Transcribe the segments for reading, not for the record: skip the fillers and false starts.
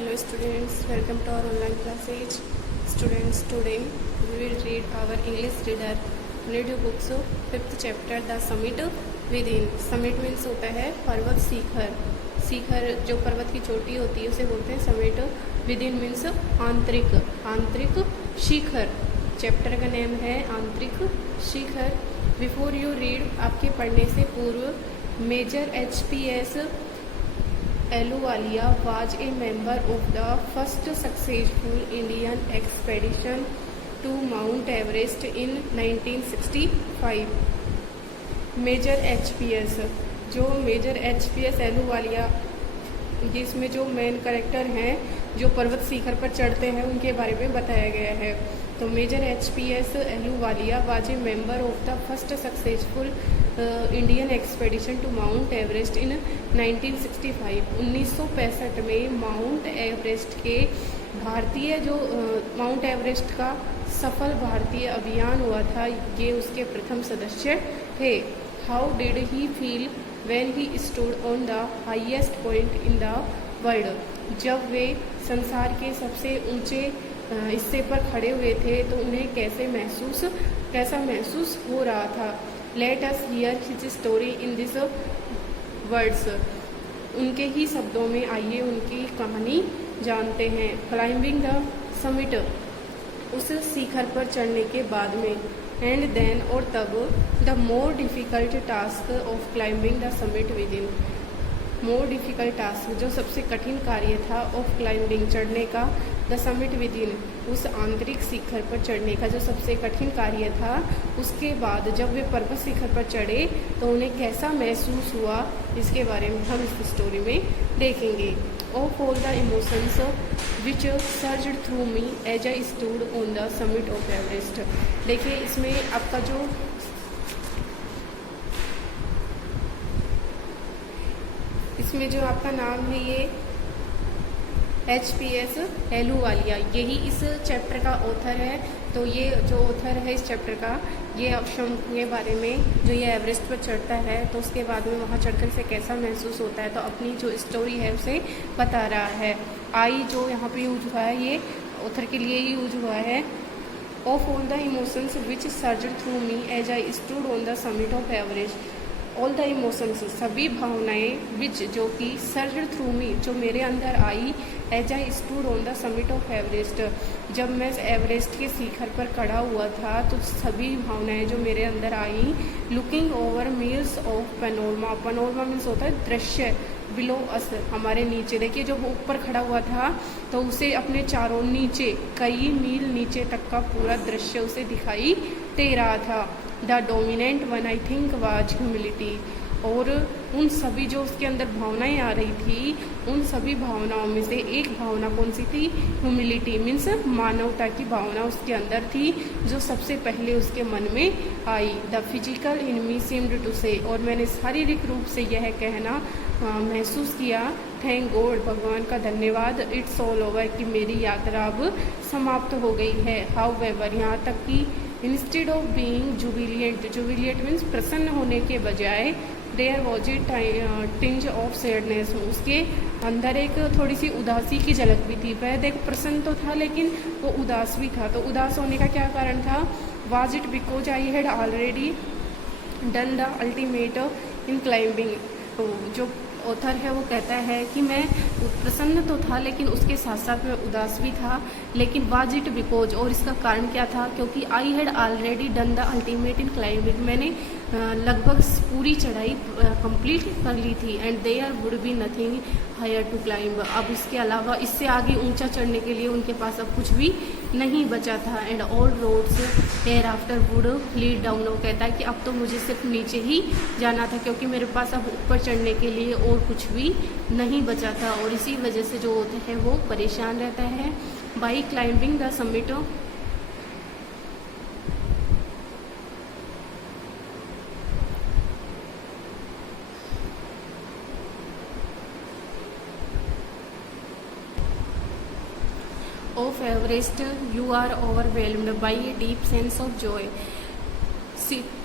Hello students, welcome to our online classes. Students, today we will read our English reader audio books 5th chapter The Summit Within. Summit means होता है पर्वत शिखर. शिखर जो पर्वत की चोटी होती है उसे बोलते हैं समिट. विदिन मीन्स आंतरिक. आंतरिक शिखर. चैप्टर का नेम है आंतरिक शिखर. बिफोर यू रीड, आपके पढ़ने से पूर्व, major HPS Ahluwalia was a member of the first successful Indian expedition to Mount Everest in 1965. Major HPS, जो मेजर HPS Ahluwalia, जिसमें जो मेन कैरेक्टर हैं जो पर्वत शिखर पर चढ़ते हैं उनके बारे में बताया गया है. तो major HPS Ahluwalia was a member of the first successful Indian expedition to Mount Everest in 1965. 1965 में माउंट एवरेस्ट के भारतीय जो माउंट एवरेस्ट का सफल भारतीय अभियान हुआ था, ये उसके प्रथम सदस्य थे. How did he feel when he stood on the highest point in the world. जब वे संसार के सबसे ऊंचे हिस्से पर खड़े हुए थे तो उन्हें कैसा महसूस हो रहा था. Let us here his story in this words. उनके ही शब्दों में आइए उनकी कहानी जानते हैं. क्लाइंबिंग द समिट, उस शिखर पर चढ़ने के बाद में, एंड देन और तब, the more difficult task of climbing the summit within. More difficult task, जो सबसे कठिन कार्य था, ऑफ क्लाइंबिंग चढ़ने का, द समिट विदिन, उस आंतरिक शिखर पर चढ़ने का जो सबसे कठिन कार्य था, उसके बाद जब वे पर्वत शिखर पर चढ़े तो उन्हें कैसा महसूस हुआ, इसके बारे में हम इस स्टोरी में देखेंगे. Of all the emotions which surged through me as I stood on the summit of Everest. देखिए इसमें आपका जो आपका नाम है ये HPS Ahluwalia, यही इस चैप्टर का ऑथर है. तो ये जो ऑथर है इस चैप्टर का, ये ऑप्शन के बारे में, जो ये एवरेस्ट पर चढ़ता है तो उसके बाद में वहाँ चढ़कर से कैसा महसूस होता है, तो अपनी जो स्टोरी है उसे बता रहा है. आई जो यहाँ पे यूज हुआ है ये ऑथर के लिए ही यूज हुआ है. Of all the emotions which surged through me as I stood on the summit of Everest. All the emotions, सभी भावनाएं, विच जो कि, सर्ज्ड थ्रू मी, जो मेरे अंदर आई, as I stood on the summit of Everest, जब मैं एवरेस्ट के शिखर पर खड़ा हुआ था तो सभी भावनाएं जो मेरे अंदर आई. Looking over miles of panorama. Panorama means होता है दृश्य. बिलो अस, हमारे नीचे. देखिए जब वो ऊपर खड़ा हुआ था तो उसे अपने चारों नीचे, कई मील नीचे तक का पूरा दृश्य उसे दिखाई दे रहा था. The dominant one I think was humility. और उन सभी जो उसके अंदर भावनाएं आ रही थी, उन सभी भावनाओं में से एक भावना कौन सी थी? ह्यूमिलिटी मीन्स मानवता की भावना उसके अंदर थी, जो सबसे पहले उसके मन में आई. The physical in me seemed to say, और मैंने शारीरिक रूप से यह कहना महसूस किया, थैंक गॉड, भगवान का धन्यवाद, इट्स ऑल ओवर, कि मेरी यात्रा अब समाप्त हो गई है. हाउएवर, यहाँ तक कि instead of being jubilant, jubilant means प्रसन्न होने के बजाय, there was a tinge of sadness, उसके अंदर एक थोड़ी सी उदासी की झलक भी थी. वह देखो प्रसन्न तो था लेकिन वो उदास भी था. तो उदास होने का क्या कारण था? Was it because I had already done the ultimate in climbing. तो जो ऑथर है वो कहता है कि मैं प्रसन्न तो था लेकिन उसके साथ साथ मैं उदास भी था. लेकिन वाज इट बिकॉज, और इसका कारण क्या था? क्योंकि I had already done the ultimate in climbing, मैंने लगभग पूरी चढ़ाई कंप्लीट कर ली थी. And there would be nothing higher to climb, अब इसके अलावा इससे आगे ऊंचा चढ़ने के लिए उनके पास अब कुछ भी नहीं बचा था. And all roads hereafter would lead down, वो कहता है कि अब तो मुझे सिर्फ नीचे ही जाना था क्योंकि मेरे पास अब ऊपर चढ़ने के लिए और कुछ भी नहीं बचा था. और इसी वजह से जो होता है वो परेशान रहता है. By climbing the summit of Everest, you are overwhelmed by a deep sense of joy.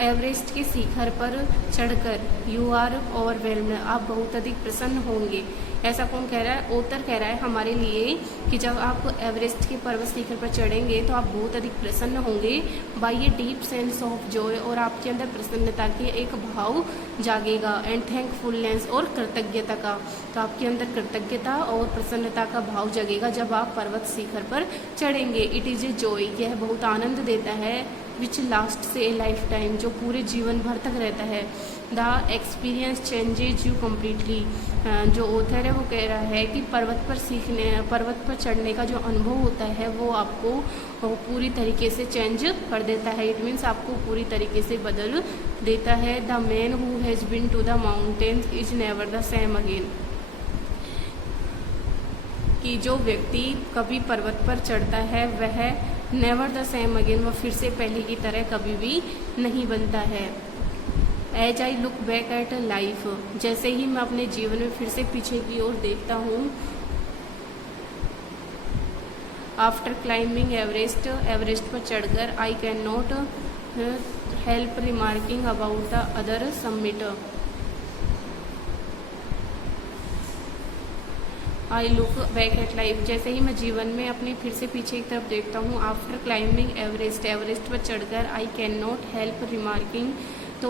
Everest के शिखर पर चढ़कर यू आर ओवरवेल्म्ड, आप बहुत अधिक प्रसन्न होंगे. ऐसा कौन कह रहा है? ऑथर कह रहा है हमारे लिए कि जब आप एवरेस्ट के पर्वत शिखर पर चढ़ेंगे तो आप बहुत अधिक प्रसन्न होंगे by a deep sense of Joy, और आपके अंदर प्रसन्नता के एक भाव जागेगा, एंड थैंकफुलनेस और कृतज्ञता का। तो आपके अंदर कृतज्ञता और प्रसन्नता का भाव जगेगा जब आप पर्वत शिखर पर चढ़ेंगे। इट इज़ ए जॉय, यह बहुत आनंद देता है, विच लास्ट से ए लाइफ टाइम, जो पूरे जीवन भर तक रहता है। The experience changes you completely, जो ऑथर है वो कह रहा है कि पर्वत पर चढ़ने का जो अनुभव होता है वो आपको पूरी तरीके से चेंज कर देता है। इट मीन्स आपको पूरी तरीके से बदल देता है। The man who has been to the mountains is never the same again, कि जो व्यक्ति कभी पर्वत पर चढ़ता है वह नेवर द सेम अगेन, वह फिर से पहले की तरह कभी भी नहीं बनता है। As I look back at life, जैसे ही मैं अपने जीवन में फिर से पीछे की ओर देखता हूँ। आफ्टर क्लाइंबिंग एवरेस्ट पर चढ़कर I can not help remarking about the other summit. I look back at life, जैसे ही मैं जीवन में अपने फिर से पीछे की तरफ देखता हूँ। आफ्टर क्लाइंबिंग एवरेस्ट पर चढ़कर I can not help remarking तो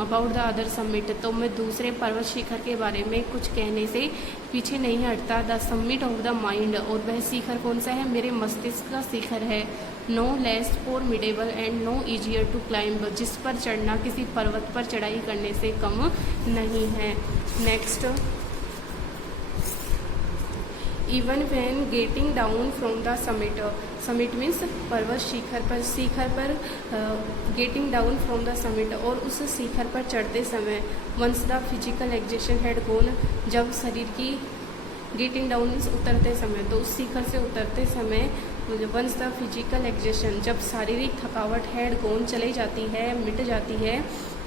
अबाउट द अदर समिट, तो मैं दूसरे पर्वत शिखर के बारे में कुछ कहने से पीछे नहीं हटता। The summit of the mind, और वह शिखर कौन सा है? मेरे मस्तिष्क का शिखर है। No less formidable and no easier to climb, जिस पर चढ़ना किसी पर्वत पर चढ़ाई करने से कम नहीं है। Next, even when getting down from the summit, summit means पर्वत शिखर पर getting down from the summit, और उस शिखर पर चढ़ते समय once the physical exertion had gone, जब शरीर की गेटिंग डाउन मीन्स उतरते समय, तो उस शिखर से उतरते समय वंस द फिजिकल एग्जेशन, जब शारीरिक थकावट हैड गोन चली जाती है, मिट जाती है।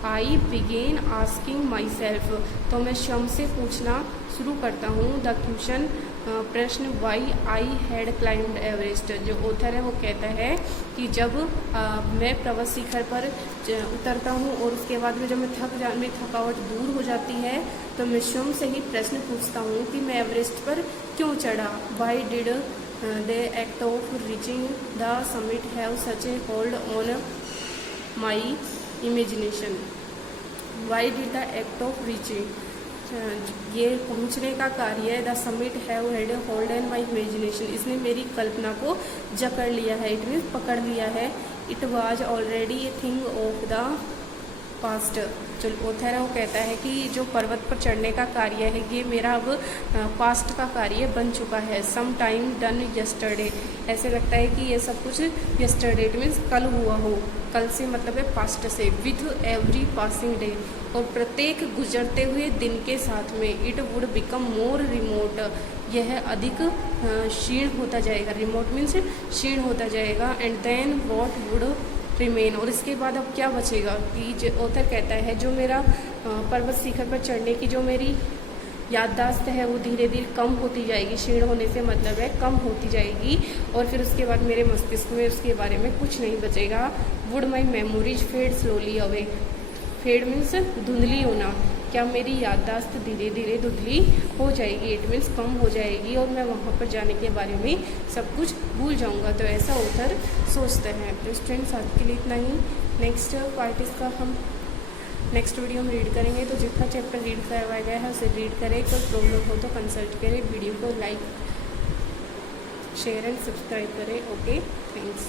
I began asking myself, तो मैं स्वयं से पूछना शुरू करता हूँ। द क्वेश्चन, प्रश्न, why I had climbed Everest, जो ऑथर है वो कहता है कि जब मैं पर्वत शिखर पर उतरता हूँ और उसके बाद में जब मेरी थकावट दूर हो जाती है तो मैं स्वयं से ही प्रश्न पूछता हूँ कि मैं एवरेस्ट पर क्यों चढ़ा। Why did they act of reaching the summit have such A hold on my imagination. Why did the act of reaching, ये पहुंचने का कार्य, the summit have had hold on my imagination, इसने मेरी कल्पना को जकड़ लिया है, इट मीन्स पकड़ लिया है। It was already a thing of the past, जो ऑथर है वो कहता है कि जो पर्वत पर चढ़ने का कार्य है ये मेरा अब पास्ट का कार्य बन चुका है। सम टाइम डन यस्टरडे, ऐसे लगता है कि ये सब कुछ यस्टरडे इट मीन्स कल हुआ हो, कल से मतलब है पास्ट से। विथ एवरी पासिंग डे, और प्रत्येक गुजरते हुए दिन के साथ में। It would become more remote, यह अधिक क्षीण होता जाएगा, रिमोट मीन्स क्षीण होता जाएगा। And then what would remain, और इसके बाद अब क्या बचेगा, कि जो ऑथर कहता है जो मेरा पर्वत शिखर पर चढ़ने की जो मेरी याददाश्त है वो धीरे धीरे कम होती जाएगी। क्षीण होने से मतलब है कम होती जाएगी, और फिर उसके बाद मेरे मस्तिष्क में उसके बारे में कुछ नहीं बचेगा। Would my memories fade slowly away, fade means धुंधली होना, क्या मेरी याददाश्त धीरे धीरे धुंधली हो जाएगी, इट मीन्स कम हो जाएगी, और मैं वहाँ पर जाने के बारे में सब कुछ भूल जाऊँगा। तो ऐसा ऑथर सोचते हैं। तो स्टूडेंट्स आज के लिए इतना ही। नेक्स्ट पार्ट इसका हम नेक्स्ट वीडियो में रीड करेंगे। तो जितना चैप्टर रीड करवाया गया है उसे रीड करें, कोई प्रॉब्लम हो तो कंसल्ट करें, वीडियो को लाइक शेयर एंड सब्सक्राइब करें। Okay, thanks.